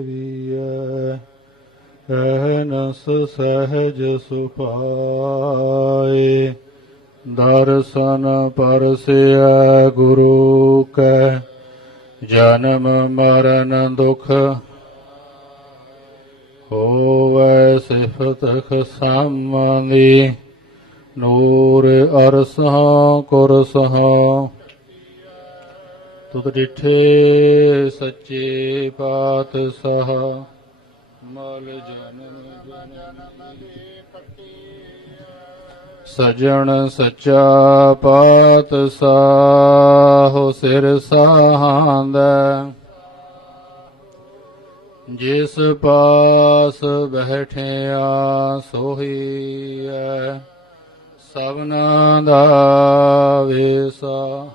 ਵੀਐ ਰਹਿਨਸ ਸਹਿਜ ਸੁਭਾਏ ਦਰਸ਼ਨ ਪਰਸਿਐ ਗੁਰੂ ਕੈ ਜਨਮ ਮਰਨ ਦੁਖ ਹੋਵੈ ਸਿਫਤ ਖਸਾਮਨੀ ਨੂਰ ਅਰਸਹਾ ਕੁਰਸਹਾ ਤੁਧ ਡਿਠੇ ਸੱਚੇ ਸਹ ਮਲ ਜਨਮ ਜਨਮ ਦੇ ਪੱਟੀ ਸਜਣ ਸੱਚਾ ਪਾਤਸ਼ਾਹ ਸਿਰ ਸਾਹਾਂਦਾ ਜਿਸ ਪਾਸ ਬਹਿਠਿਆ ਸੋਹੀ ਐ ਸਭਨਾ ਦਾ ਵੇਸਾ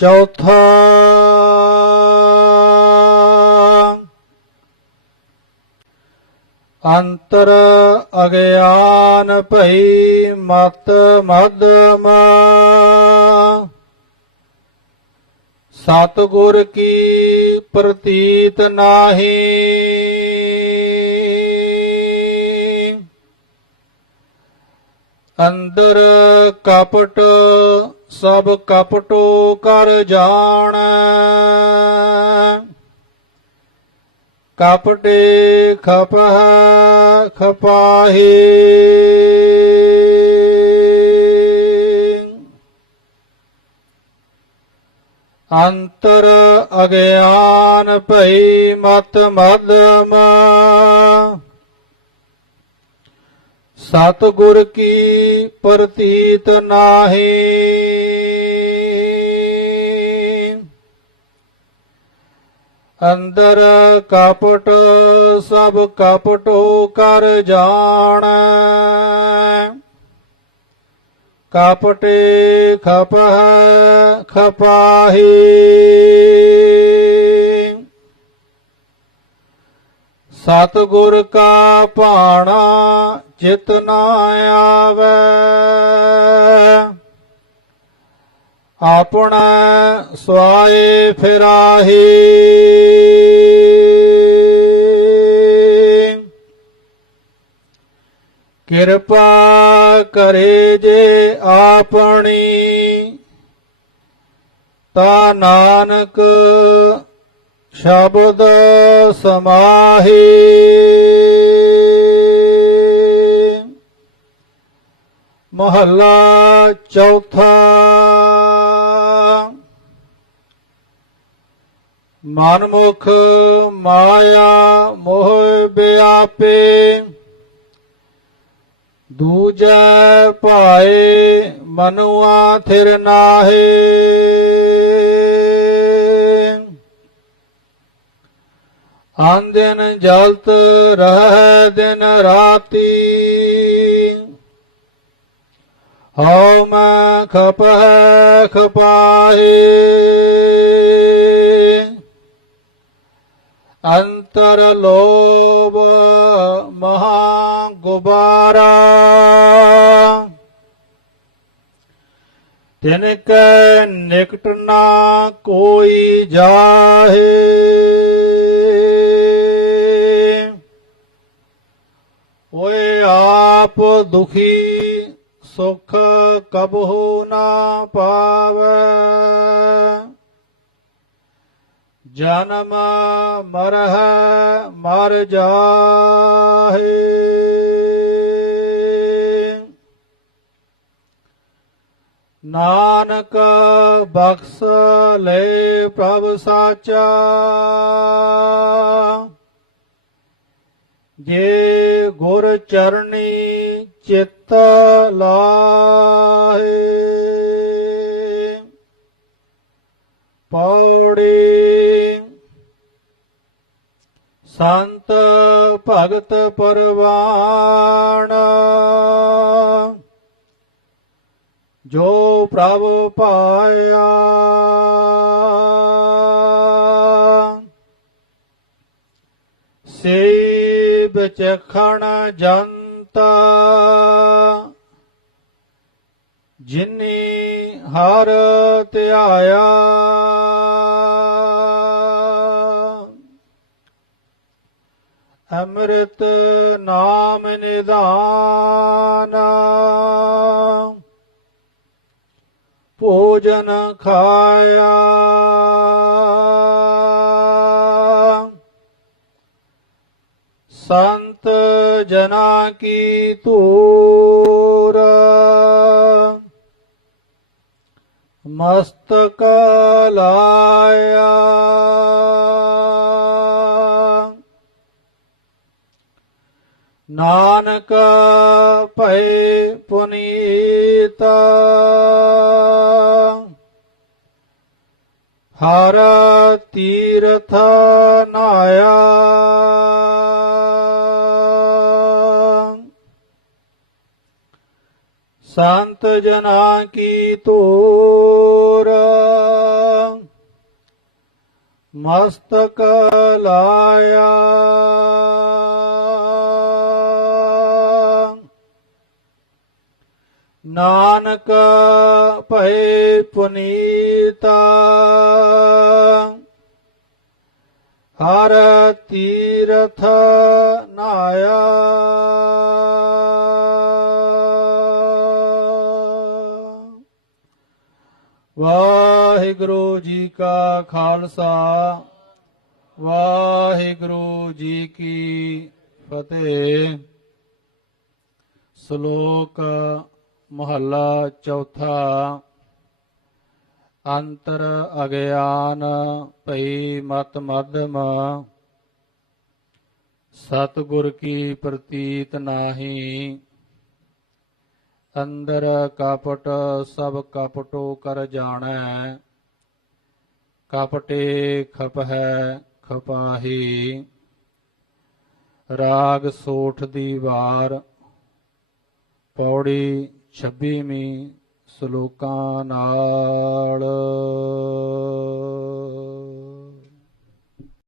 ਚੌਥਾ ਅੰਤਰ ਅਗਿਆਨ ਭਈ ਮਤ ਮਦਮ ਗੁਰ ਕੀ ਪ੍ਰਤੀਤ ਨਾਹੀ ਅੰਦਰ ਕਪਟ ਸਭ ਕਪਟੋ ਕਰ ਜਾਣ ਕਪਟੇ ਖਪਹ ਖਪਾਹੀ ਅੰਤਰ ਅਗਿਆਨ ਭਈ ਮਤ ਮਦਮ ਸਤ ਗੁਰ ਕੀ ਪ੍ਰਤੀਤ ਨਾਹੀ ਅੰਦਰ ਕਪਟ ਸਭ ਕਪਟੋ ਕਰ ਜਾਣ ਕਪਟੇ ਖਪਹ ਖਪਾਹੀ ਸਤ ਗੁਰ ਕਾ ਪਾਣਾ ਚਿਤ ਨਾ ਆਵੇ ਆਪਣਾ ਸਵਾਏ ਫਿਰਾਹੀ ਕਿਰਪਾ ਕਰੇ ਜੇ ਆਪਣੀ ਤਾ ਨਾਨਕ ਸ਼ਬਦ ਸਮਾਹੀ ਮਹੱਲਾ ਚੌਥਾ ਮਨਮੁਖ ਮਾਇਆ ਮੋਹ ਬਿਆਪੇ ਦੂਜੈ ਭਾਏ ਮਨੁਆ ਥਿਰ ਨਾਹੀ ਆਂਦਨ ਜਲਤ ਰਹਿ ਦਿਨ ਰਾਤੀ ਹਉ ਮੈਂ ਖਪ ਖਪਾਹੀ ਅੰਤਰ ਲੋਭ ਮਹਾ ਗੁਬਾਰਾ ਤਿਨ ਕੈ ਨਿਕਟ ਨਾ ਕੋਈ ਜਾਹੇ ਓਏ ਆਪ ਦੁਖੀ ਸੁਖ ਹੋ ਨਾ ਪਾਵੇ ਜਨਮ ਮਰਹ ਮਰ ਜਾਹੇ ਨਾਨਕ ਬਖਸ ਲੈ ਪ੍ਰਭ ਸਾਚਾ ਜੇ ਗੁਰ ਚਰਣੀ ਚਿੱਤ ਲਾਹੇ ਪੌੜੀ ਸੰਤ ਭਗਤ ਪਰਵਾਣ ਜੋ ਪ੍ਰਭ ਪਾਇਆ ਸੇ ਬਚਖਣ ਜੰਤਾ ਜਿਨੀ ਹਰ ਧਿਆਇਆ ਅੰਮ੍ਰਿਤ ਨਾਮ ਨਿਧਾਨਾ ਭੋਜਨ ਖਾਇਆ ਸੰਤ ਜਨਾ ਕੀ ਤੂਰ ਮਸਤਕ ਲਾਇਆ ਨਾ का पै पुनीता हर तीर्थ नाया संत जना की तोर मस्तक लाया ਨਾਨਕ ਭਏ ਪੁਨੀਤਾ ਹਰ ਤੀਰਥ ਨਾਇਆ ਵਾਹਿਗੁਰੂ ਜੀ ਕਾ ਖਾਲਸਾ ਵਾਹਿਗੁਰੂ ਜੀ ਕੀ ਫਤਿਹ ਸ਼ਲੋਕ ਮਹੱਲਾ ਚੌਥਾ ਅੰਤਰ ਅਗਿਆਨ ਭਈ ਮਤ ਮਦਮ ਸਤਗੁਰ ਕੀ ਪ੍ਰਤੀਤ ਨਾਹੀ ਅੰਦਰ ਕਪਟ ਸਭ ਕਪਟੋ ਕਰ ਜਾਣੈ ਕਪਟੇ ਖਪ ਹੈ ਖਪਾਹੀ ਰਾਗ ਸੋਠ ਦੀ ਵਾਰ ਪੌੜੀ 26ਵੇਂ ਸ਼ਲੋਕਾਂ ਨਾਲ